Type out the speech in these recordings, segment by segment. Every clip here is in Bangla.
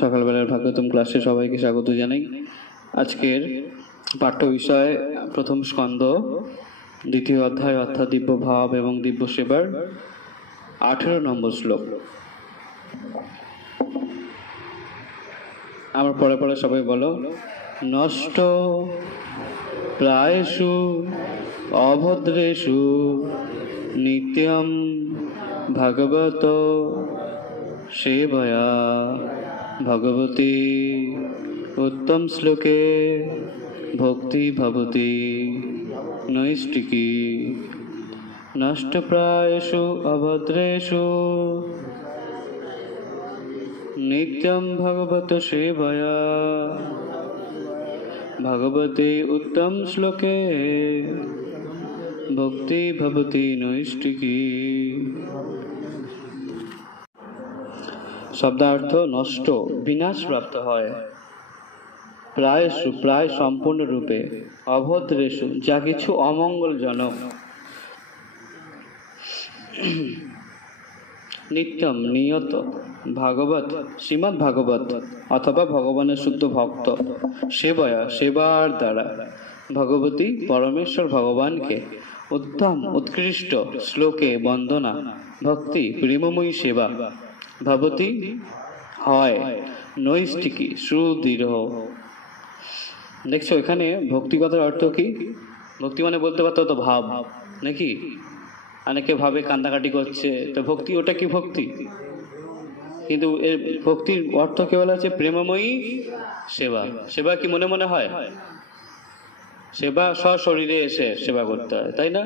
সকালবেলার ভাগবতম ক্লাসে সবাইকে স্বাগত জানাই। আজকের পাঠ্য বিষয় প্রথম স্কন্ধ দ্বিতীয় অধ্যায় অর্থাৎ দিব্য ভাব এবং দিব্য সেবার 18 নম্বর শ্লোক। আমার পরে পরে সবাই বলো, নষ্ট প্রায়েষু অভদ্রেষু নিত্যম ভাগবত সেবয়া ভগবতী উত্তম শ্লোকে ভক্তি ভবতি নৈষ্টিকী। নষ্টপ্রায়েষু অভদ্রেষু নিত্যম ভগবত সেবয়া ভগবতী উত্তম শ্লোকে ভক্তি ভবতি নৈষ্টিকী। শব্দার্থ নষ্ট, বিনাশ প্রাপ্ত হয়। প্রায়শু, প্রায় সম্পূর্ণরূপে। অভদ্রেষু, যা কিছু অমঙ্গলজনক। নিত্যম, নিয়ত। ভাগবত, শ্রীমদ্ ভাগবত অথবা ভগবানের শুদ্ধ ভক্ত। সেবয়া, সেবার দ্বারা। ভগবতী, পরমেশ্বর ভগবানকে। উত্তম, উৎকৃষ্ট। শ্লোকে, বন্দনা। ভক্তি, প্রেমময়ী সেবা। ভবতী, হয়। নৈষ্টিকী, সুদৃঢ়। দেখছো এখানে ভক্তি কথার অর্থ কি? ভক্তি মানে বলতে পারতো তো ভাব, নাকি? অনেকে ভাবে কান্দাকাটি করছে, তো ভক্তি, ওটা কি ভক্তি? কিন্তু এর ভক্তির অর্থ কেবল আছে প্রেমময়ী সেবা। সেবা কি মনে মনে হয়? সেবা সশরীরে এসে সেবা করতে হয়, তাই না?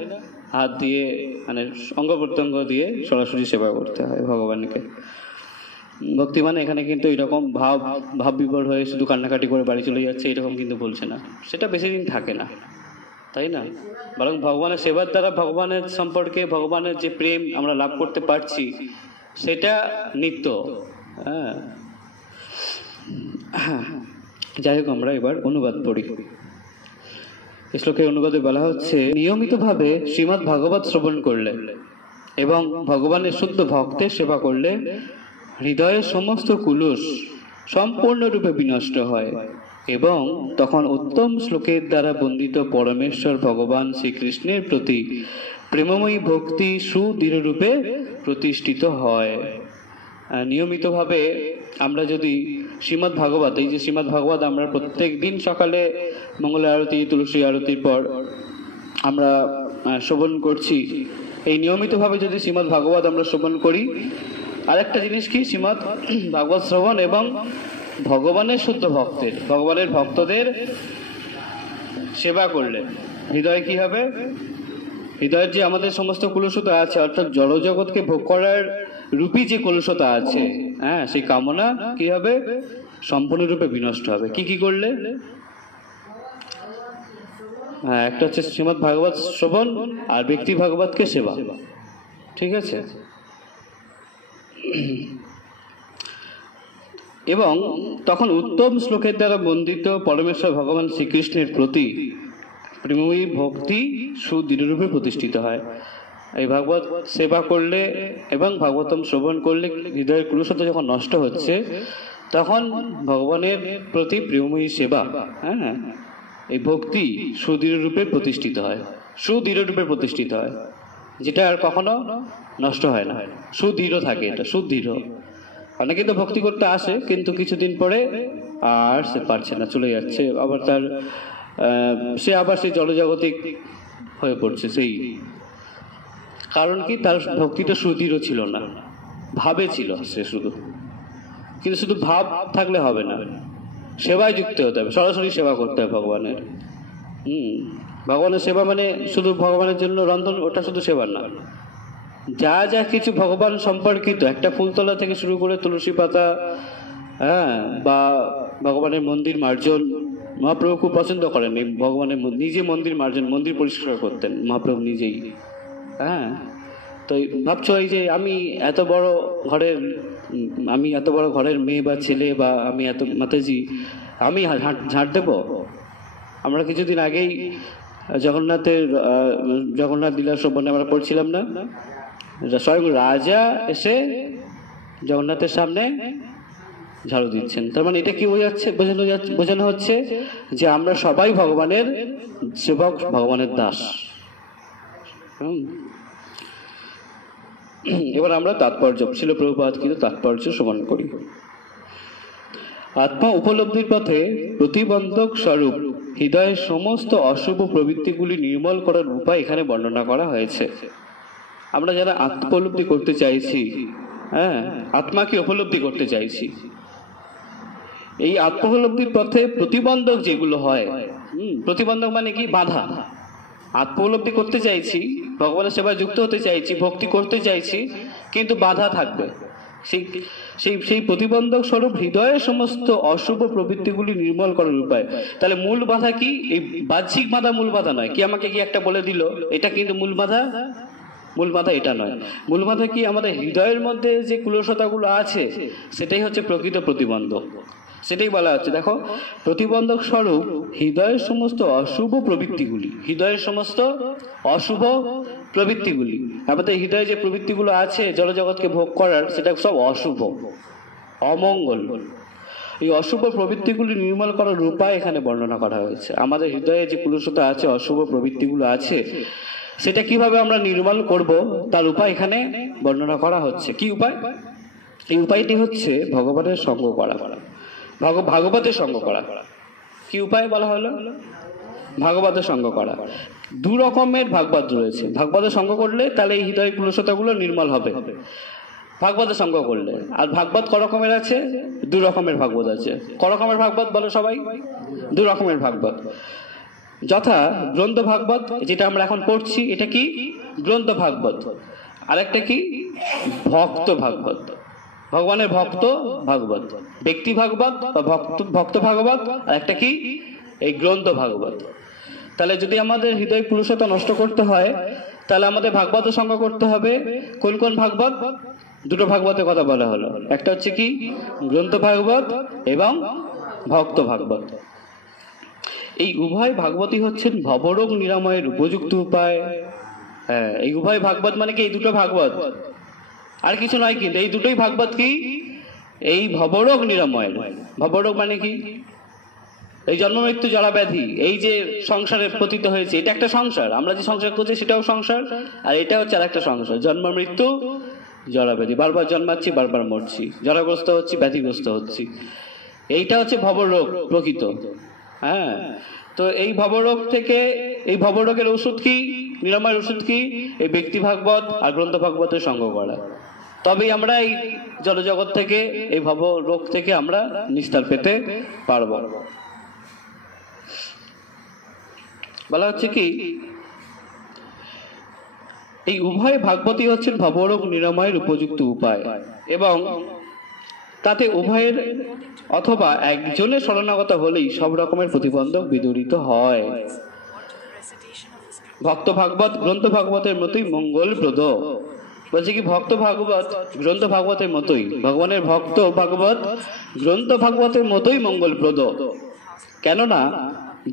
হাত দিয়ে, মানে অঙ্গ প্রত্যঙ্গ দিয়ে সরাসরি সেবা করতে হয় ভগবানকে। ভক্তি মানে এখানে কিন্তু এরকম ভাব বিভোর হয়ে শুধু কান্নাকাটি করে বাড়ি চলে যাচ্ছে, এরকম কিন্তু বলছে না। সেটা বেশি দিন থাকে না, তাই না? বরং ভগবানের সেবার দ্বারা ভগবানের সম্পর্কে, ভগবানের যে প্রেম আমরা লাভ করতে পারছি, সেটা নিত্য। হ্যাঁ, যাই হোক, আমরা এবার অনুবাদ পড়ি। শ্লোকের অনুবাদে বলা হচ্ছে, নিয়মিতভাবে শ্রীমদ্ ভাগবত শ্রবণ করলে এবং ভগবানের শুদ্ধ ভক্তের সেবা করলে হৃদয়ের সমস্ত কুলুষ সম্পূর্ণরূপে বিনষ্ট হয় এবং তখন উত্তম শ্লোকের দ্বারা বন্দিত পরমেশ্বর ভগবান শ্রীকৃষ্ণের প্রতি প্রেমময়ী ভক্তি সুদৃঢ়রূপে প্রতিষ্ঠিত হয়। নিয়মিতভাবে আমরা যদি শ্রীমদ্ ভাগবত, এই যে শ্রীমদ্ ভাগবত আমরা প্রত্যেক দিন সকালে মঙ্গল আরতি, তুলসী আরতির পর আমরা শ্রবণ করছি, এই নিয়মিতভাবে যদি শ্রীমদ্ ভাগবত আমরা শ্রবণ করি, আরেকটা জিনিস কি, শ্রীমদ্ ভাগবত শ্রবণ এবং ভগবানের শুদ্ধ ভক্তের, ভগবানের ভক্তদের সেবা করলে হৃদয় কি হবে? হৃদয়ের যে আমাদের সমস্ত কলুষতা আছে, অর্থাৎ জড়জগৎকে ভোগ করার রূপী যে কলুষতা আছে, হ্যাঁ, সেই কামনা কি হবে? সম্পূর্ণরূপে বিনষ্ট হবে। কি কি করলে? হ্যাঁ, একটা হচ্ছে শ্রীমদ্ ভাগবত শ্রবণ আর ব্যক্তি ভাগবতকে সেবা। ঠিক আছে? এবং তখন উত্তম শ্লোকের দ্বারা বন্দিত পরমেশ্বর ভগবান শ্রীকৃষ্ণের প্রতি প্রেমময়ী ভক্তি সুদৃঢ়রূপে প্রতিষ্ঠিত হয়। এই ভাগবত সেবা করলে এবং ভাগবতম শ্রবণ করলে হৃদয়ের কুলুষতা যখন নষ্ট হচ্ছে, তখন ভগবানের প্রতি প্রেমময়ী সেবা, হ্যাঁ, এই ভক্তি সুদৃঢ়রূপে প্রতিষ্ঠিত হয়। সুদৃঢ়রূপে প্রতিষ্ঠিত হয়, যেটা আর কখনো নষ্ট হয় না, সুদৃঢ় থাকে। এটা সুদৃঢ়। অনেকে তো ভক্তি করতে আসে, কিন্তু কিছুদিন পরে আর সে পারছে না, চলে যাচ্ছে, আবার তার সে আবার সেই জলজাগতিক হয়ে পড়ছে। সেই কারণ কি? তার ভক্তিটা সুদৃঢ় ছিল না, ভাবে ছিল সে শুধু। কিন্তু শুধু ভাব থাকলে হবে না, সেবায় যুক্ত হতে হবে, সরাসরি সেবা করতে হবে ভগবানের। ভগবানের সেবা মানে শুধু ভগবানের জন্য রন্ধন, ওটা শুধু সেবা না। যা যা কিছু ভগবান সম্পর্কিত, একটা ফুলতলা থেকে শুরু করে তুলসী পাতা, হ্যাঁ, বা ভগবানের মন্দির মার্জন, মহাপ্রভু খুব পছন্দ করেন এই ভগবানের নিজে মন্দির মার্জন, মন্দির পরিষ্কার করতেন মহাপ্রভু নিজেই। হ্যাঁ, তো ভাবছো এই যে আমি এত বড় ঘরের মেয়ে বা ছেলে, বা আমি এত মাতাজি, আমি ঝাঁট দেব? আমরা কিছুদিন আগেই জগন্নাথ লীলা শ্রবণে আমরা পড়ছিলাম না, স্বয়ং রাজা এসে জগন্নাথের সামনে ঝাড়ু দিচ্ছেন। তার মানে এটা কি বোঝানো হচ্ছে যে আমরা সবাই ভগবানের সেবক, ভগবানের দাস। এবার আমরা তাৎপর্য, শিল প্রভুপাদ কিন্তু তাৎপর্য শ্রবণ করি। আত্মা উপলব্ধির পথে প্রতিবন্ধক স্বরূপ হৃদয়ের সমস্ত অশুভ প্রবৃত্তিগুলি নির্মল করার উপায় এখানে বর্ণনা করা হয়েছে। আমরা যারা আত্ম উপলব্ধি করতে চাইছি, আত্মাকে উপলব্ধি করতে চাইছি, এই আত্ম উপলব্ধির পথে প্রতিবন্ধক যেগুলো হয়, প্রতিবন্ধক মানে কি? বাধা। আত্ম উপলব্ধি করতে চাইছি, ভগবানের সেবায় যুক্ত হতে চাইছি, ভক্তি করতে চাইছি, কিন্তু বাধা থাকবে। সেই প্রতিবন্ধক স্বরূপ হৃদয়ের সমস্ত অশুভ প্রবৃত্তিগুলি নির্মল করার উপায়। তাহলে মূল বাধা কি? এই বাহ্যিক বাধা মূল বাধা নয়। কি আমাকে কি একটা বলে দিল, এটা কিন্তু মূল বাধা? মূল বাধা এটা নয়। মূল বাধা কি? আমাদের হৃদয়ের মধ্যে যে কুলসতাগুলো আছে, সেটাই হচ্ছে প্রকৃত প্রতিবন্ধক। সেটাই বলা হচ্ছে, দেখো, প্রতিবন্ধক স্বরূপ হৃদয়ের সমস্ত অশুভ প্রবৃত্তিগুলি, হৃদয়ের সমস্ত অশুভ প্রবৃত্তিগুলি, আমাদের হৃদয়ে যে প্রবৃত্তিগুলো আছে জড়জগৎকে ভোগ করার, সেটা সব অশুভ, অমঙ্গল। এই অশুভ প্রবৃত্তিগুলি নির্মূল করার উপায় এখানে বর্ণনা করা হয়েছে। আমাদের হৃদয়ে যে কুলসতা আছে, অশুভ প্রবৃত্তিগুলো আছে, সেটা কিভাবে আমরা নির্মূল করব তার উপায় এখানে বর্ণনা করা হচ্ছে। কি উপায়? এই উপায়টি হচ্ছে ভগবানের সঙ্গ করা, ভাগবতের সঙ্গ করা। কি উপায় বলা হলো? ভাগবতের সঙ্গ করা। দু রকমের ভাগবত রয়েছে। ভাগবতের সঙ্গ করলে তাহলে এই হৃদয় কুলসতাগুলো নির্মল হবে, ভাগবতের সঙ্গ করলে। আর ভাগবত ক রকমের আছে? দু রকমের ভাগবত আছে। ক রকমের ভাগবত বলো সবাই? দু রকমের ভাগবত। যথা গ্রন্থ ভাগবত, যেটা আমরা এখন পড়ছি, এটা কি? গ্রন্থ ভাগবত। আরেকটা কি? ভক্ত ভাগবত, ভগবানের ভক্ত ভাগবত। ব্যক্তি ভাগবত বা ভক্ত ভাগবত, আর একটা কি? এই গ্রন্থ ভাগবত। তাহলে যদি আমাদের হৃদয় পুরুষতা নষ্ট করতে হয়, তাহলে আমাদের ভাগবতের সঙ্গ করতে হবে। কোন কোন ভাগবত? দুটো ভাগবতের কথা বলা হলো। একটা হচ্ছে কি? গ্রন্থ ভাগবত এবং ভক্ত ভাগবত। এই উভয় ভাগবতই হচ্ছেন ভবরোগ নিরাময়ের উপযুক্ত উপায়। এই উভয় ভাগবত মানে কি? এই দুটো ভাগবত, আর কিছু নয়। কিন্তু এই দুটোই ভাগবত কি? এই ভবরোগ নিরাময়ের। ভবরোগ মানে কি? এই জন্ম মৃত্যু জরা ব্যাধি, এই যে সংসারে পতিত হয়েছে, এটা একটা সংসার। আমরা যে সংসার করছি সেটাও সংসার, আর এটা হচ্ছে আর একটা সংসার। জন্ম মৃত্যু জরা ব্যাধি, বারবার জন্মাচ্ছি, বারবার মরছি, জরাগ্রস্ত হচ্ছি, ব্যাধিগ্রস্ত হচ্ছি। এইটা হচ্ছে ভবরোগ প্রকৃত। তো এই ভবরোগ থেকে, এই ভবরোগের ওষুধ কি? নিরাময়ের ওষুধ কি? এই ব্যক্তি ভাগবত আর গ্রন্থ ভাগবতের সঙ্গ করা। তবেই আমরা এই জড়জগৎ থেকে, এই ভবরোগ থেকে আমরা নিস্তার পেতে পারব। বলা হচ্ছে কি? এই উভয় ভাগবতই হচ্ছেন ভবরোগ নিরাময়ের উপযুক্ত উপায়, এবং তাতে উভয়ের অথবা একজনের শরণাগত হলেই সব রকমের প্রতিবন্ধক বিদূরিত হয়। ভক্ত ভাগবত গ্রন্থ ভাগবতের মতোই মঙ্গলপ্রদ। বলছে কি? ভক্ত ভাগবত গ্রন্থ ভাগবতের মতোই, ভগবানের ভক্ত ভাগবত গ্রন্থ ভাগবতের মতোই মঙ্গলপ্রদ। কেননা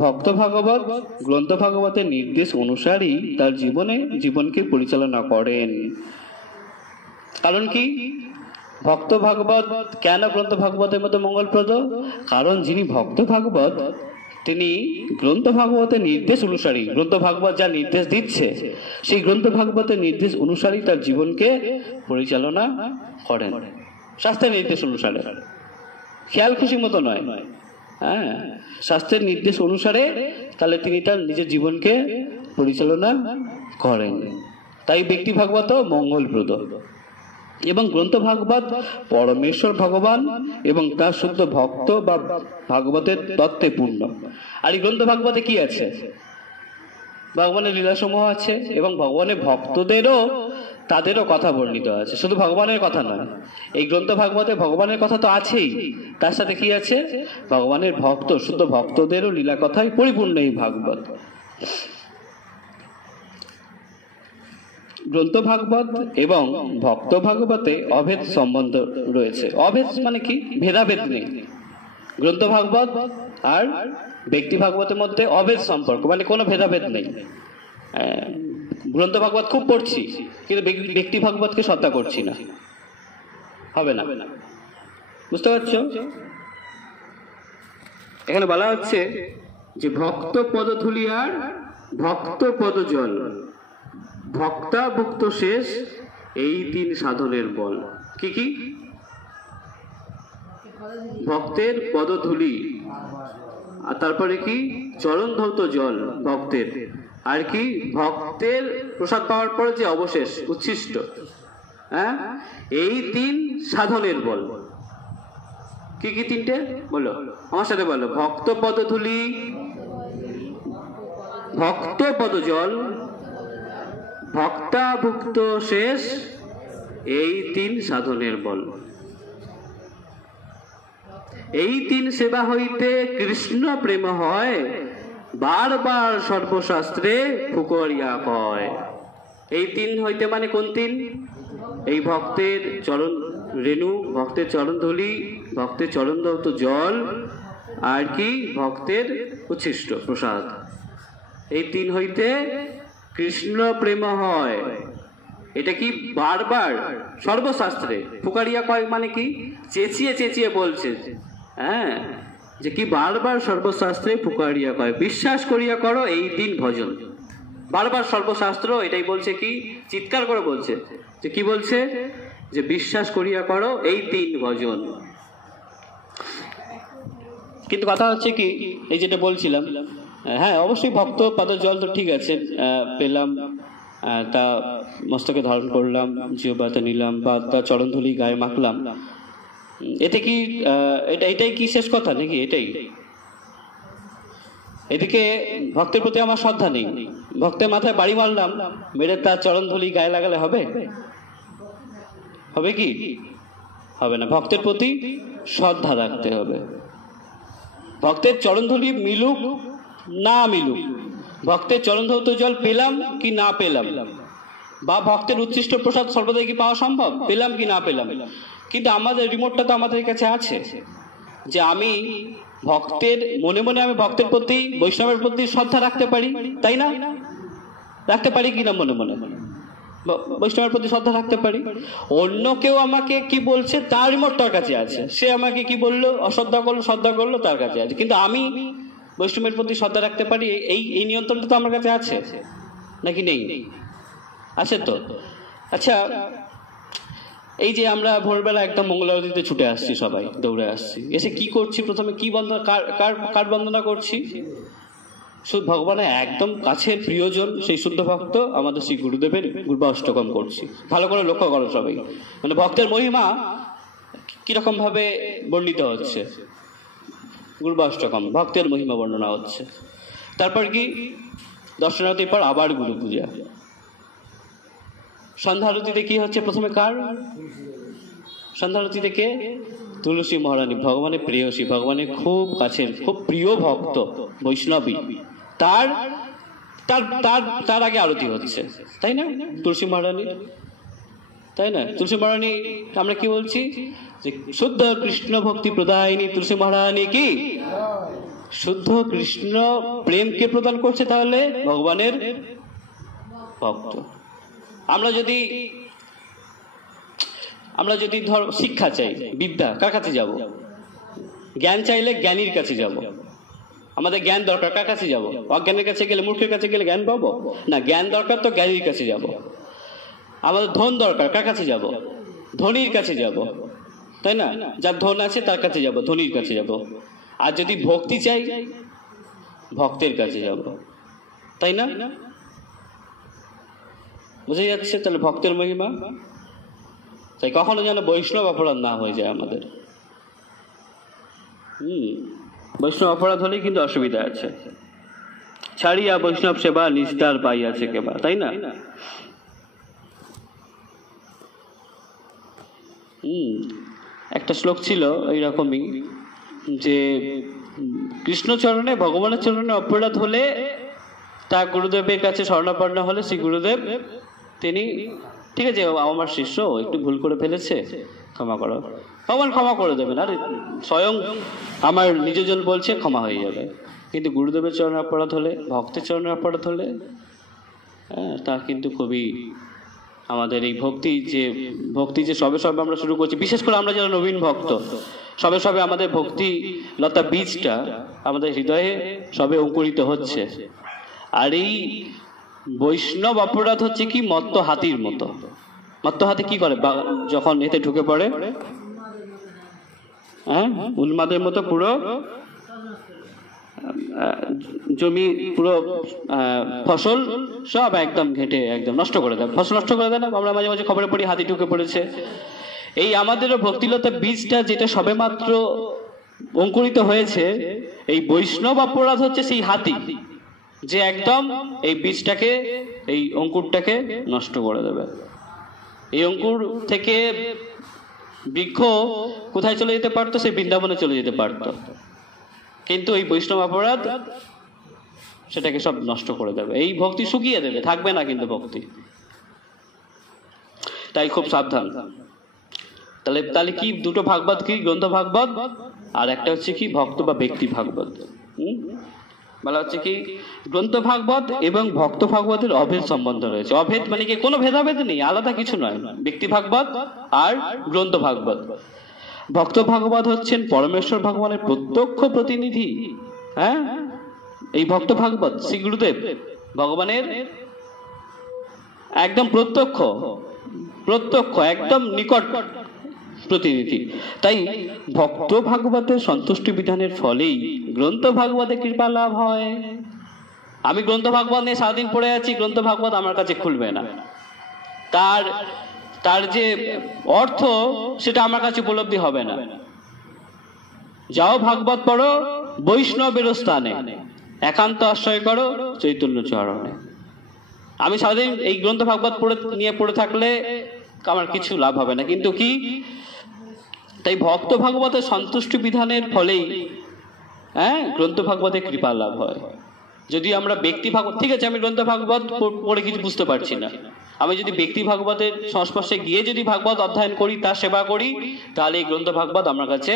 ভক্ত ভাগবত গ্রন্থ ভাগবতের নির্দেশ অনুসারেই তার জীবনকে পরিচালনা করেন। কারণ কি? ভক্ত ভাগবত কেন গ্রন্থ ভাগবতের মতো মঙ্গলপ্রদ? কারণ যিনি ভক্ত ভাগবত, তিনি গ্রন্থ ভাগবতের নির্দেশ অনুসারী, গ্রন্থ ভাগবত যা নির্দেশ দিচ্ছে, সেই গ্রন্থ ভাগবতের নির্দেশ অনুসারী তার জীবনকে পরিচালনা করেন, শাস্ত্রের নির্দেশ অনুসারে, খেয়াল খুশি মতো নয়। শাস্ত্রের নির্দেশ অনুসারে তাহলে তিনি তার নিজের জীবনকে পরিচালনা করেন। তাই ব্যক্তি ভাগবত মঙ্গলপ্রদ। এবং গ্রন্থ ভাগবত পরমেশ্বর ভগবান এবং তার শুদ্ধ ভক্ত বা ভাগবতের তত্ত্বে পূর্ণ। আর এই গ্রন্থ ভাগবতে কি আছে? ভগবানের লীলাসমূহ আছে, এবং ভগবানের ভক্তদেরও, তাদেরও কথা বর্ণিত আছে। শুধু ভগবানের কথা নয়, এই গ্রন্থ ভাগবতে ভগবানের কথা তো আছেই, তার সাথে কি আছে? ভগবানের ভক্ত, শুদ্ধ ভক্তদেরও লীলা কথায় পরিপূর্ণ এই ভাগবত। গ্রন্থ ভাগবত এবং ভক্ত ভাগবতে অভেদ সম্বন্ধ রয়েছে। অভেদ মানে কি? ভেদাভেদ নেই। গ্রন্থ ভাগবত আর ব্যক্তি ভাগবতের মধ্যে অভেদ সম্পর্ক, মানে কোনো ভেদাভেদ নেই। গ্রন্থ ভাগবত খুব পড়ছি, কিন্তু ব্যক্তি ভাগবতকে শ্রদ্ধা করছি না, হবে না। বুঝতে পারছো? এখানে বলা হচ্ছে যে ভক্ত পদধূলি আর ভক্ত পদজল, ভক্তাভুক্ত শেষ, এই 3 সাধনের বল। কি কি? ভক্তের পদধূলি, আর তারপরে কি? চরণ ধৌত জল ভক্তের, আর কি? ভক্তের প্রসাদ পাওয়ার পরে যে অবশেষ উচ্ছিষ্ট, হ্যাঁ, এই 3 সাধনের বল। কি কি 3টে বলো, আমার সাথে বলো। ভক্ত পদধূলি, ভক্ত পদজল, ভক্তাভুক্ত শেষ, এই 3 সাধনের বল। এই 3 সেবা হইতে কৃষ্ণ প্রেম হয়, বারবার সর্বশাস্ত্রে ফুকরিয়া কয়। এই 3 হইতে মানে কোন 3? এই ভক্তের চরণ রেণু, ভক্তের চরণ ধূলি, ভক্তের চরণ ধৌত জল, আর কি? ভক্তের উচ্ছিষ্ট প্রসাদ। এই 3 হইতে কৃষ্ণ প্রেম হয়। এটা কি? বারবার সর্বশাস্ত্রে ফুকারিয়া কয় মানে কি? চেঁচিয়ে চেঁচিয়ে বলছে, হ্যাঁ, যে কি বারবার সর্বশাস্ত্রে ফুকারিয়া কয়, বিশ্বাস করিয়া করো এই 3 ভজন। বারবার সর্বশাস্ত্র এটাই বলছে, কি চিৎকার করে বলছে, যে কি বলছে? যে বিশ্বাস করিয়া করো এই 3 ভজন। কিন্তু কথা হচ্ছে কি, এই যেটা বলছিলাম, হ্যাঁ অবশ্যই ভক্ত পাদের জল তো ঠিক আছে, পেলাম, তা মস্তকে ধারণ করলাম, জিহ্বাতে নিলাম, বা তা চরণধুলি গায়ে মাখলাম, এতে কি এটাই কি শেষ কথা নাকি? এটাই? এদিকে ভক্তের প্রতি আমার শ্রদ্ধা নেই, ভক্তের মাথায় বাড়ি মারলাম, মেরে তার চরণধুলি গায়ে লাগালে হবে? হবে কি? হবে না। ভক্তের প্রতি শ্রদ্ধা রাখতে হবে। ভক্তের চরণধুলি মিলুক না মিলুক, ভক্তের চরণধৌত জল পেলাম কি না পেলাম, বা ভক্তের উচ্ছিষ্ট প্রসাদ সর্বদাই কি পাওয়া সম্ভব? পেলাম কি না পেলাম, কিন্তু আমাদের রিমোটটা তো আমাদের কাছে আছে, যে আমি ভক্তের মনে মনে আমি ভক্তের প্রতি, বৈষ্ণবের প্রতি শ্রদ্ধা রাখতে পারি, তাই না? রাখতে পারি কিনা? মনে মনে বৈষ্ণবের প্রতি শ্রদ্ধা রাখতে পারি। অন্য কেউ আমাকে কি বলছে তার রিমোট তার কাছে আছে, সে আমাকে কি বললো, অশ্রদ্ধা করলো, শ্রদ্ধা করলো, তার কাছে আছে, কিন্তু আমি বৈষ্ণবের প্রতি শ্রদ্ধা রাখতে পারি, এই নিয়ন্ত্রণটা তো আমার কাছে আছে নাকি নেই? আছে তো। আচ্ছা, এই যে আমরা ভোরবেলা একদম মঙ্গল আরতিতে ছুটে আসছি, সবাই দৌড়ে আসছি, এসে কি করছি? প্রথমে কি বন্দনা, কার বন্দনা করছি? শুধু ভগবানের একদম কাছের প্রিয়জন, সেই শুদ্ধ ভক্ত আমাদের শ্রী গুরুদেবের গুরবা অষ্টকম করছি। ভালো করে লক্ষ্য করো সবাই, মানে ভক্তের মহিমা কিরকম ভাবে বর্ণিত হচ্ছে। গুরবা অষ্টকম, ভক্তের মহিমা বর্ণনা হচ্ছে। তারপর কি? দর্শনারতির পর আবার গুরু পূজা। সন্ধ্যা আরতিতে কি হচ্ছে? প্রথমে কার সন্ধ্যা আরতিতে? কে? তুলসী মহারানী, ভগবানের প্রেয়সী, ভগবানের খুব কাছের, খুব প্রিয় ভক্ত, বৈষ্ণবী, তার তার তার তার আগে আরতি হচ্ছে, তাই না? তুলসী মহারানী, তাই না? তুলসী মহারানী আমরা কি বলছি? যে শুদ্ধ কৃষ্ণ ভক্তি প্রদায়িনী তুলসী মহারানী কি শুদ্ধ কৃষ্ণ প্রেমকে প্রদান করছে, তাহলে ভগবানের ভক্ত। আমরা যদি ধর শিক্ষা চাই, বিদ্যা, কার কাছে যাব? জ্ঞান চাইলে জ্ঞানীর কাছে যাব। আমাদের জ্ঞান দরকার, কার কাছে যাব? অজ্ঞানের কাছে গেলে, মূর্খের কাছে গেলে জ্ঞান পাবো না। জ্ঞান দরকার তো জ্ঞানীর কাছে যাব। আমাদের ধন দরকার, কার কাছে যাব? ধনীর কাছে যাব, তাই না? যার ধন আছে তার কাছে যাব, ধনীর কাছে যাব। আর যদি ভক্তি চাই, ভক্তের কাছে যাব, তাই না? বুঝে যাচ্ছে তাহলে ভক্তের মহিমা। তাই কখনো যেন বৈষ্ণব অপরাধ না হয়ে যায় আমাদের। বৈষ্ণব অপরাধ হলেই কিন্তু অসুবিধা আছে। ছাড়িয়া বৈষ্ণব সেবা নিস্তার পাইয়াছে কেবা, তাই না? একটা শ্লোক ছিল এইরকমই, যে কৃষ্ণচরণে, ভগবানের চরণে অপরাধ হলে, তা গুরুদেবের কাছে শরণাপন্ন হলে শ্রী গুরুদেব তিনি, ঠিক আছে আমার শিষ্য একটু ভুল করে ফেলেছে, ক্ষমা করো, ভগবান ক্ষমা করে দেবেন। আর স্বয়ং আমার নিজজন বলছে ক্ষমা হয়ে যাবে। কিন্তু গুরুদেবের চরণে অপরাধ হলে, ভক্তের চরণে অপরাধ হলে, তা কিন্তু খুবই আমাদের এই ভক্তি যে সবে সবে আমরা শুরু করছি, বিশেষ করে আমরা যারা নবীন ভক্ত, সবে সবে আমাদের ভক্তি লতা বীজটা আমাদের হৃদয়ে সবে অঙ্কুরিত হচ্ছে। আর এই বৈষ্ণব অপরাধ হচ্ছে কি মত্ত হাতির মতো। মত্ত হাতি কি করে যখন এতে ঢুকে পড়ে? হ্যাঁ, উন্মাদের মতো পুরো জমি, পুরো ফসল সব একদম ঘেঁটে একদম নষ্ট করে দেয়। ফসল নষ্ট করে দেয় না? আমরা মাঝে মাঝে খবরে পড়ি হাতি ঢুকে পড়েছে। এই আমাদেরও ভক্তিলতা বীজটা যেটা সবে মাত্র অঙ্কুরিত হয়েছে, এই বৈষ্ণব অপরাধ হচ্ছে সেই হাতি যে একদম এই বীজটাকে, এই অঙ্কুরটাকে নষ্ট করে দেবে। এই অঙ্কুর থেকে বৃক্ষ কোথায় চলে যেতে পারতো? সে বৃন্দাবনে চলে যেতে পারতো, কিন্তু এই বৈষ্ণব অপরাধ সেটাকে সব নষ্ট করে দেবে। এই ভক্তি শুকিয়ে দেবে, থাকবে না কিন্তু ভক্তি। তাই খুব সাবধান। তাহলে কি দুটো ভাগবত কি? গ্রন্থ ভাগবত আর একটা হচ্ছে কি ভক্ত বা ব্যক্তি ভাগবত। বলা হচ্ছে কি গ্রন্থ ভাগবত এবং ভক্ত ভাগবতের অভেদ সম্বন্ধ রয়েছে। অভেদ মানে কি কোনো ভেদাভেদ নেই, আলাদা কিছু নয়। ব্যক্তি ভাগবত আর গ্রন্থ ভাগবত। ভক্ত ভাগবত হচ্ছেন পরমেশ্বর ভগবানের প্রত্যক্ষ প্রতিনিধি। হ্যাঁ, এই ভক্ত ভাগবত শ্রী গুরুদেব ভগবানের একদম প্রত্যক্ষ একদম নিকট প্রতিনিধি। তাই ভক্ত ভাগবতের সন্তুষ্টি বিধানের ফলেই গ্রন্থ ভাগবতে কৃপা লাভ হয়। আমি গ্রন্থ ভাগবত নিয়ে সারাদিন পড়ে আছি, গ্রন্থ ভাগবত আমার কাছে খুলবে না। তার যে অর্থ সেটা আমার কাছে উপলব্ধি হবে না। যাও ভাগবত পড়ো বৈষ্ণবের স্থানে, একান্ত আশ্রয় করো চৈতন্য চরণে। আমি সারাদিন এই গ্রন্থ ভাগবত নিয়ে পড়ে থাকলে আমার কিছু লাভ হবে না। কিন্তু কি, তাই ভক্ত ভাগবতের সন্তুষ্টি বিধানের ফলেই গ্রন্থ ভাগবতে কৃপা লাভ হয়। যদি আমরা ব্যক্তি ভাগবত, ঠিক আছে আমি গ্রন্থ ভাগবত পড়ে কিছু বুঝতে পারছি না, আমি যদি ব্যক্তি ভাগবতের সংস্পর্শে গিয়ে যদি ভাগবত অধ্যয়ন করি, তার সেবা করি, তাহলে এই গ্রন্থ ভাগবত আমার কাছে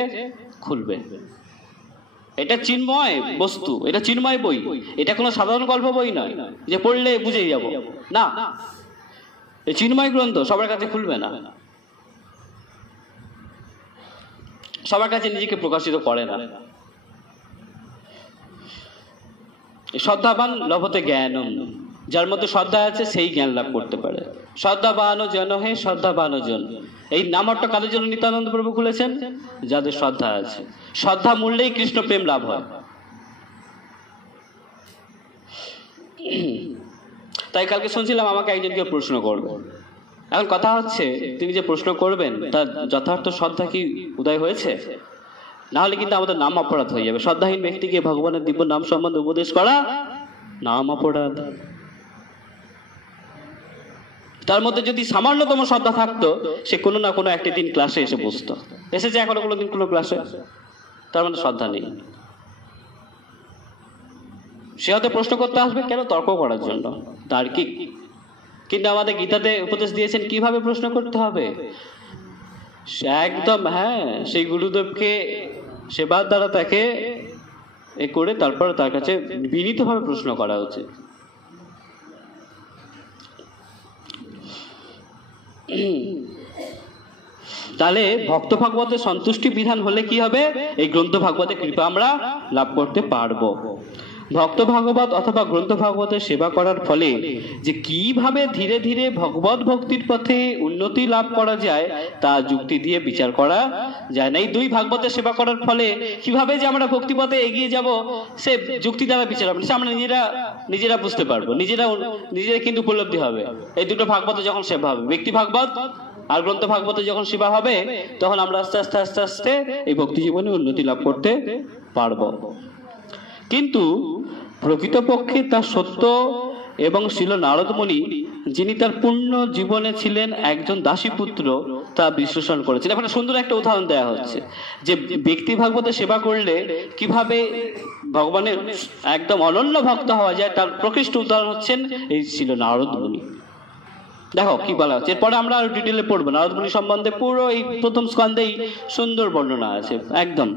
খুলবে। এটা চিন্ময় বস্তু, এটা চিন্ময় বই, এটা কোনো সাধারণ গল্প বই নয় যে পড়লে বুঝে যাব না। এই চিন্ময় গ্রন্থ সবার কাছে খুলবে না, সবার কাছে নিজেকে প্রকাশিত করে না। শ্রদ্ধাবান লভতে জ্ঞানম, যার মধ্যে শ্রদ্ধা আছে সেই জ্ঞান লাভ করতে পারে। শ্রদ্ধাবান জন হে শ্রদ্ধাবান জন, এই নামটা কাদের জন্য নিত্যানন্দ প্রভু খুলেছেন? যাদের শ্রদ্ধা আছে। শ্রদ্ধা মূল্যেই কৃষ্ণ প্রেম লাভ হয়। তাই কালকে শুনছিলাম আমাকে একজনকে প্রশ্ন করবে। এখন কথা হচ্ছে তিনি যে প্রশ্ন করবেন তার যথার্থ শ্রদ্ধা কি উদয় হয়েছে? না হলে কিন্তু আমাদের নাম অপরাধ হয়ে যাবে। শ্রদ্ধাহীন ব্যক্তিকে ভগবানের দিব্য নাম সম্বন্ধে উপদেশ করা নাম অপরাধ। তার মধ্যে যদি সামান্যতম শ্রদ্ধা থাকতো, সে কোনো না কোনো একটি দিন ক্লাসে এসে বসতো। এসেছে এখনো কোনোদিন কোনো ক্লাসে? তার মধ্যে শ্রদ্ধা নেই। সে হয়তো প্রশ্ন করতে আসবে কেন? তর্ক করার জন্য, তার্কিক। কিন্তু আমাদের গীতাতে উপদেশ দিয়েছেন কিভাবে প্রশ্ন করতে হবে। একদম সেই গুরুদেবকে সেবার দ্বারা তাকে করে তারপর তার কাছে বিনীতভাবে প্রশ্ন করা উচিত। তাহলে ভক্ত ভাগবতের সন্তুষ্টি বিধান হলে কি হবে? এই গ্রন্থ ভাগবতের কৃপা আমরা লাভ করতে পারবো। ভক্ত ভাগবত অথবা গ্রন্থ ভাগবতের সেবা করার ফলে যে কিভাবে ধীরে ধীরে ভগবত ভক্তির পথে উন্নতি লাভ করা যায় তা যুক্তি দিয়ে বিচার করা যায় না। এই দুই ভাগবতের সেবা করার ফলে কিভাবে যে আমরা ভক্তি পথে এগিয়ে যাব সে যুক্তি দ্বারা বিচার হবে না, আমরা নিজেরা বুঝতে পারবো, নিজেরা কিন্তু উপলব্ধি হবে। এই দুটো ভাগবতে যখন সেবা হবে, ব্যক্তি ভাগবত আর গ্রন্থ ভাগবতে যখন সেবা হবে, তখন আমরা আস্তে আস্তে আস্তে আস্তে এই ভক্তি জীবনে উন্নতি লাভ করতে পারবো। কিন্তু প্রকৃতপক্ষে তার সত্য এবং ছিল নারদমুনি, যিনি তার পূর্ণ জীবনে ছিলেন একজন দাসীপুত্র, তা বিশ্লেষণ করেছেন। এখানে সুন্দর একটা উদাহরণ দেওয়া হচ্ছে যে ব্যক্তি ভাগবতের সেবা করলে কিভাবে ভগবানের একদম অনন্য ভক্ত হওয়া যায়, তার প্রকৃষ্ট উদাহরণ হচ্ছেন এই ছিল নারদমুনি। দেখো কি বলা হচ্ছে, এরপরে আমরা আরো ডিটেলে পড়বো। নারদমুনি সম্বন্ধে পুরো এই প্রথম স্কন্ধেই সুন্দর বর্ণনা আছে একদম।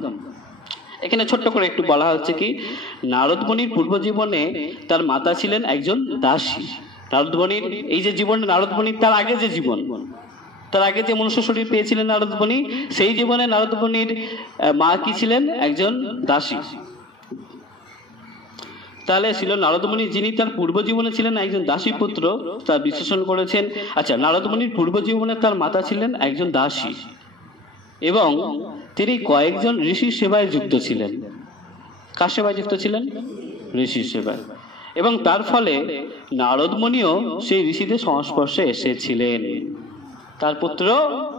এখানে ছোট্ট করে একটু বলা হচ্ছে কি, নারদ মুনির পূর্ব জীবনে তার মাতা ছিলেন একজন দাসী। নারদমণির এই যে জীবন, নারদমণির তার আগে যে জীবন, তার আগে যে মনুষ্য শরীর পেয়েছিলেন নারদমণি, সেই জীবনে নারদমণির মা কি ছিলেন? একজন দাসী। তাহলে ছিল নারদমণি যিনি তার পূর্ব জীবনে ছিলেন একজন দাসী পুত্র, তার বিশ্লেষণ করেছেন। আচ্ছা, নারদমণির পূর্ব জীবনে তার মাতা ছিলেন একজন দাসী এবং তিনি কয়েকজন ঋষির সেবায় যুক্ত ছিলেন। কার সেবায় যুক্ত ছিলেন? ঋষির সেবায়। এবং তার ফলে নারদমণিও সেই ঋষিদের সংস্পর্শে এসেছিলেন। তার পুত্র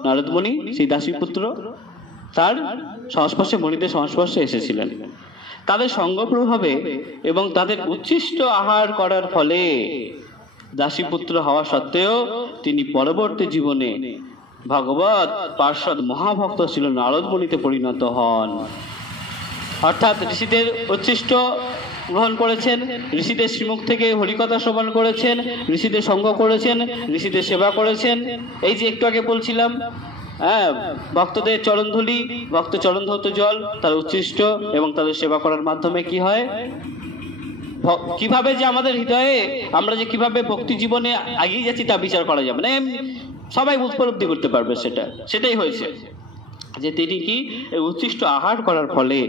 নারদমণি, সেই দাসী পুত্র, তার সংস্পর্শে, মণিদের সংস্পর্শে এসেছিলেন। তাদের সঙ্গ প্রভাবে এবং তাদের উচ্ছিষ্ট আহার করার ফলে দাসীপুত্র হওয়া সত্ত্বেও তিনি পরবর্তী জীবনে ভগবত পার্ষদ মহাভক্ত ছিল নারদমণিতে পরিণত হন। অর্থাৎ ঋষিদের উচ্ছিষ্ট গ্রহণ করেছেন, ঋষিদের শ্রীমুখ থেকে হরিকথা শ্রবণ করেছেন, ঋষিদের সঙ্গ করেছেন, ঋষিদের সেবা করেছেন। এই যে একটু আগে বলছিলাম, ভক্তদের চরণধুলি, ভক্ত চরণধৌত জল, তার উচ্ছিষ্ট এবং তাদের সেবা করার মাধ্যমে কি হয়, কিভাবে যে আমাদের হৃদয়ে আমরা যে কিভাবে ভক্তি জীবনে এগিয়ে যাচ্ছি তা বিচার করা যাবে না, সবাই উপলব্ধি করতে পারবে। সেটাই হয়েছে যে তিনি কি উচ্ছিষ্ট আহার করার ফলে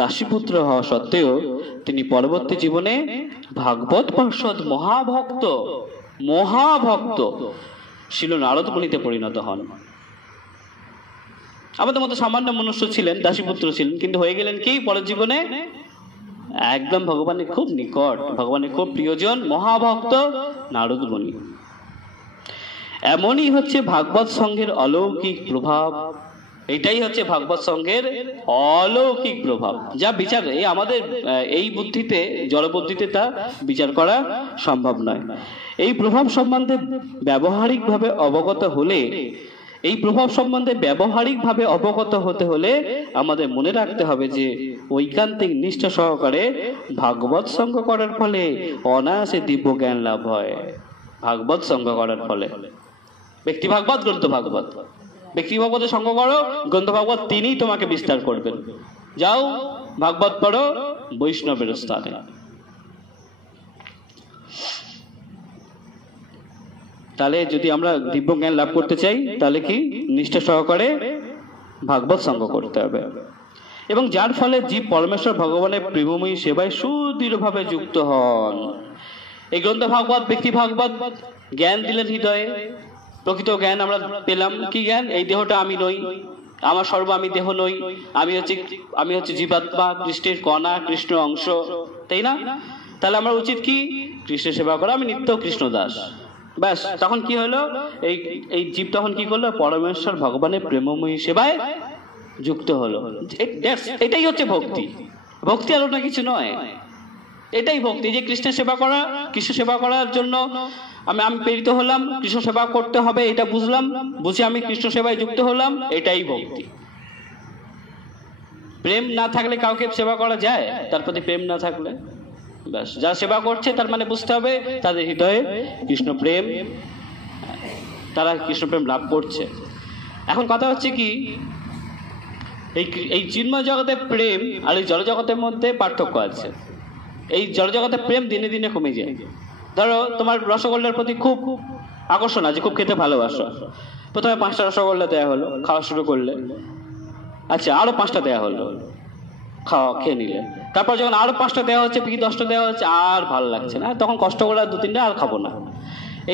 দাসীপুত্র হওয়া সত্ত্বেও তিনি পরবর্তী জীবনে ভাগবত পার্ষদ মহাভক্ত ছিল নারদমণিতে পরিণত হন। আমাদের মতো সামান্য মনুষ্য ছিলেন, দাসীপুত্র ছিলেন, কিন্তু হয়ে গেলেন কি পরের জীবনে একদম ভগবানের খুব নিকট, ভগবানের খুব প্রিয়জন, মহাভক্ত নারদমণি। এমনই হচ্ছে ভাগবত সঙ্গের অলৌকিক প্রভাব। এটাই হচ্ছে ভাগবত সঙ্গের অলৌকিক প্রভাব, যা বিচার আমাদের এই বুদ্ধিতে, জড় বুদ্ধিতে তা বিচার করা সম্ভব নয়। এই প্রভাব সম্বন্ধে ব্যবহারিকভাবে অবগত হতে হলে আমাদের মনে রাখতে হবে যে ঐকান্তিক নিষ্ঠা সহকারে ভাগবত সঙ্গ করার ফলে অনায়াসে দিব্য জ্ঞান লাভ হয়। ভাগবত সঙ্গ করার ফলে ব্যক্তি ভাগবত, গ্রন্থ ভাগবত, ব্যক্তি ভাগবতের সঙ্গ করো, গ্রন্থ ভাগবত তিনিই তোমাকে বিস্তার করবেন। যাও ভাগবত পড়ো বৈষ্ণবের স্থানে। তাহলে যদি আমরা দিব্য জ্ঞান লাভ করতে চাই তাহলে কি নিষ্ঠা সহকারে ভাগবত সঙ্গ করতে হবে, এবং যার ফলে জীব পরমেশ্বর ভগবানের প্রেমময়ী সেবায় সুদৃঢ়ভাবে যুক্ত হন। এই গ্রন্থ ভাগবত, ব্যক্তি ভাগবত জ্ঞান দিলেন হৃদয়ে। প্রকৃত জ্ঞান আমরা পেলাম। কি জ্ঞান? এই দেহটা আমি নই, আমার সর্ব আমি দেহ নই, আমি হচ্ছে জীবাত্মা, কৃষ্ণের কণা, কৃষ্ণ অংশ, তাই না? তাহলে আমার উচিত কি? কৃষ্ণের সেবা করা। আমি নিত্য কৃষ্ণ দাস। ব্যাস, তখন কি হলো? এই জীব তখন কি করলো? পরমেশ্বর ভগবানের প্রেমময়ী সেবায় যুক্ত হলো। এটাই হচ্ছে ভক্তি। ভক্তি আর ওটা কিছু নয়, এটাই ভক্তি। যে কৃষ্ণের সেবা করা, কৃষ্ণ সেবা করার জন্য আমি প্রেরিত হলাম, কৃষ্ণ সেবা করতে হবে এটা বুঝলাম, বুঝে আমি কৃষ্ণ সেবায় যুক্ত হলাম, এটাই ভক্তি। প্রেম না থাকলে কাউকে সেবা করা যায়? তার প্রতি প্রেম না থাকলে ব্যাস, যারা সেবা করছে তার মানে বুঝতে হবে তাদের হৃদয়ে কৃষ্ণ প্রেম, তারা কৃষ্ণ প্রেম লাভ করছে। এখন কথা হচ্ছে কি, এই চিন্ময় জগতের প্রেম আর এই জড়জগতের মধ্যে পার্থক্য আছে। এই জড়জগতের প্রেম দিনে দিনে কমে যায়। ধরো তোমার রসগোল্লার প্রতি খুব আকর্ষণ আছে, খুব খেতে ভালোবাসো, প্রথমে 5টা রসগোল্লা দেওয়া হলো, খাওয়া শুরু করলে, আচ্ছা আরো 5টা দেওয়া হলো, খেয়ে নিলে, তারপর যখন আরো 5টা দেওয়া হচ্ছে, কি 10টা দেওয়া হচ্ছে, আর ভালো লাগছে না, তখন কষ্ট করে 2-3টা আর খাবো না।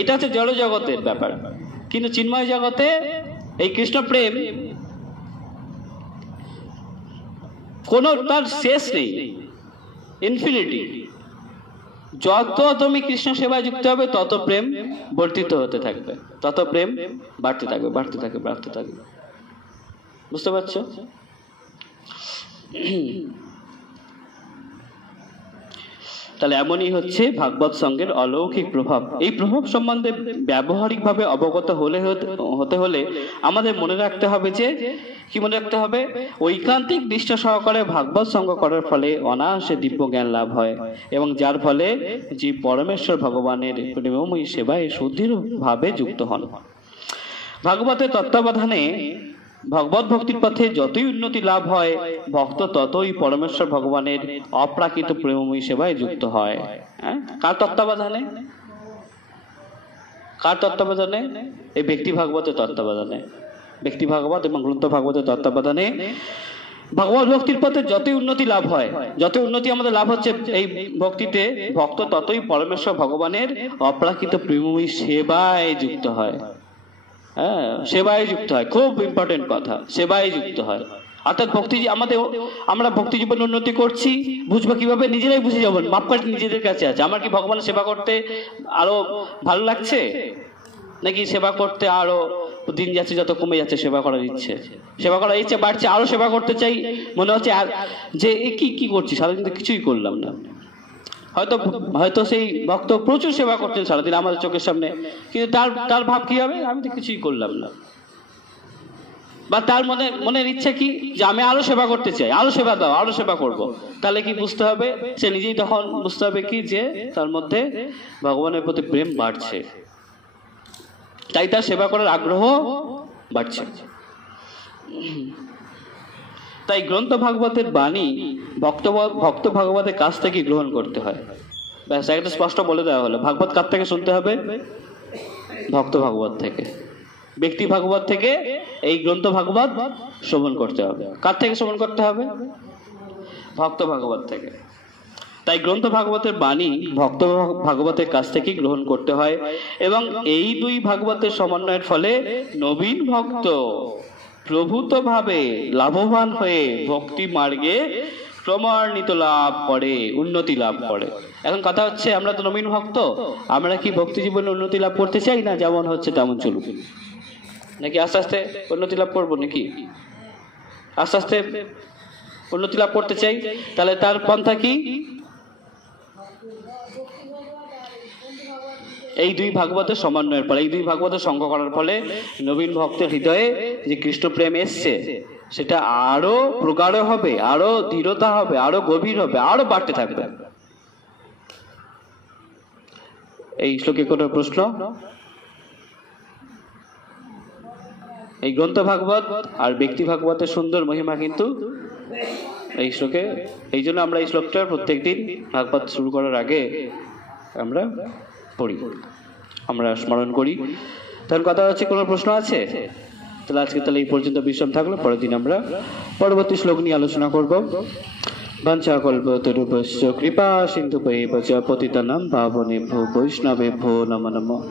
এটা হচ্ছে জড় জগতের ব্যাপার। কিন্তু চিন্ময় জগতে এই কৃষ্ণ প্রেম কোন তার শেষ নেই, ইনফিনিটি। যত তুমি কৃষ্ণ সেবায় যুক্ত হবে তত প্রেম বর্ধিত হতে থাকবে, তত প্রেম বাড়তে থাকবে, বাড়তে থাকবে, বাড়তে থাকবে। বুঝতে পারছো? তাহলে এমনই হচ্ছে ভাগবত সঙ্গের অলৌকিক প্রভাব। এই প্রভাব সম্বন্ধে ব্যবহারিকভাবে অবগত হতে হলে আমাদের মনে রাখতে হবে যে, কি মনে রাখতে হবে? ঐকান্তিক নিষ্ঠা সহকারে ভাগবত সঙ্গ করার ফলে অনায়াসে দিব্য জ্ঞান লাভ হয়, এবং যার ফলে জীব পরমেশ্বর ভগবানের প্রেমময়ী সেবায় সুদৃঢ়ভাবে যুক্ত হন। ভাগবতের তত্ত্বাবধানে ভগবত ভক্তির পথে যতই উন্নতি লাভ হয়, ভক্ত ততই পরমেশ্বর ভগবানের অপ্রাকৃত প্রেমময়ী সেবায় যুক্ত হয়। কার তত্ত্বাবধানে? কার তত্ত্বাবধানে? এই ব্যক্তি ভাগবতের তত্ত্বাবধানে। ব্যক্তি ভাগবত এবং গ্রন্থ ভাগবতের তত্ত্বাবধানে ভগবত ভক্তির পথে যতই উন্নতি লাভ হয়, যত উন্নতি আমাদের লাভ হচ্ছে এই ভক্তিতে, ভক্ত ততই পরমেশ্বর ভগবানের অপ্রাকৃত প্রেমময়ী সেবায় যুক্ত হয়। হ্যাঁ, সেবায় যুক্ত হয়, খুব ইম্পর্টেন্ট কথা, সেবায় যুক্ত হয়। অর্থাৎ ভক্তি আমরা ভক্তি জীবনে উন্নতি করছি, বুঝবো কিভাবে? নিজেরাই বুঝে যাবো, মাপকাঠি নিজেদের কাছে আছে। আমার কি ভগবানের সেবা করতে আরো ভালো লাগছে, নাকি সেবা করতে আরো দিন যাচ্ছে যত কমে যাচ্ছে সেবা করার ইচ্ছে, সেবা করার ইচ্ছে বাড়ছে, আরো সেবা করতে চাই, মনে হচ্ছে যে কি করছি, সারাদিন তো কিছুই করলাম না। হয়তো সেই ভক্ত প্রচুর সেবা করতেন সারাদিন আমাদের চোখের সামনে, কিন্তু তার ভাব কি হবে? আমি তো কিছুই করলাম না। বা তার মনের ইচ্ছা কি, যে আমি আরো সেবা করতে চাই, আরো সেবা দাও, আরো সেবা করব। তাহলে কি বুঝতে হবে? সে নিজেই তখন বুঝতে হবে কি, যে তার মধ্যে ভগবানের প্রতি প্রেম বাড়ছে, তাই তার সেবা করার আগ্রহ বাড়ছে। তাই গ্রন্থ ভাগবতের বাণী ভক্ত ভাগবতের কাছ থেকে গ্রহণ করতে হয়। ব্যাস, একটা স্পষ্ট বলে দেওয়া হলো। ভাগবত কার থেকে শুনতে হবে? ভক্ত ভাগবত থেকে। ব্যক্তি ভাগবত থেকে এই গ্রন্থ ভাগবত শ্রবণ করতে হবে। কার থেকে শ্রবণ করতে হবে? ভক্ত ভাগবত থেকে। তাই গ্রন্থ ভাগবতের বাণী ভক্ত ভাগবতের কাছ থেকে গ্রহণ করতে হয়, এবং এই দুই ভাগবতের সমন্বয়ের ফলে নবীন ভক্ত প্রভূতভাবে লাভবান হয়ে ভক্তি মার্গে ক্রমান্বিত লাভ করে, উন্নতি লাভ করে। এখন কথা হচ্ছে, আমরা তো নবীন ভক্ত, আমরা কি ভক্তি জীবনে উন্নতি লাভ করতে চাই না? যেমন হচ্ছে তেমন চলুক, নাকি আস্তে আস্তে উন্নতি লাভ করবো? নাকি আস্তে আস্তে উন্নতি লাভ করতে চাই? তাহলে তার পন্থা কি? এই দুই ভাগবতের সমন্বয়ের ফলে, এই দুই ভাগবতের সঙ্গ করার ফলে নবীন ভক্তের হৃদয়ে যে কৃষ্ণ প্রেম এসছে, সেটা আরো প্রগাঢ় হবে, আরো দৃঢ়তা হবে, আরো গভীর হবে, আরো বাড়তে থাকবে। এই শ্লোকে কোনো প্রশ্ন? এই গ্রন্থ ভাগবত আর ব্যক্তি ভাগবতের সুন্দর মহিমা কিন্তু এই শ্লোকে, এই জন্য আমরা এই শ্লোকটা প্রত্যেকদিন ভাগবত শুরু করার আগে আমরা পড়ি, আমরা স্মরণ করি। তার কথা হচ্ছে, কোনো প্রশ্ন আছে? তাহলে আজকে এই পর্যন্ত বিশ্রাম থাকলো। পরের দিন আমরা পরবর্তী শ্লোক নিয়ে আলোচনা করব। বাঞ্ছাকল্পতরুভ্যশ্চ কৃপা সিন্ধুভৈব চ পতিতানাং পাবনেভ্যো বৈষ্ণবেভ্যো নমো নমঃ।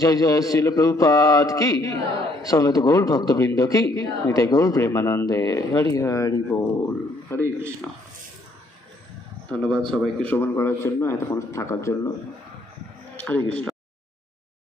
জয় জয় শ্রীল প্রভুপাদ কি, সমবেত গৌর ভক্তবৃন্দ কি, নিতাই গৌর প্রেমানন্দে। হরি হরি বল। হরে কৃষ্ণ। ধন্যবাদ সবাইকে শ্রবণ করার জন্য, এতক্ষণ থাকার জন্য। হরে কৃষ্ণ।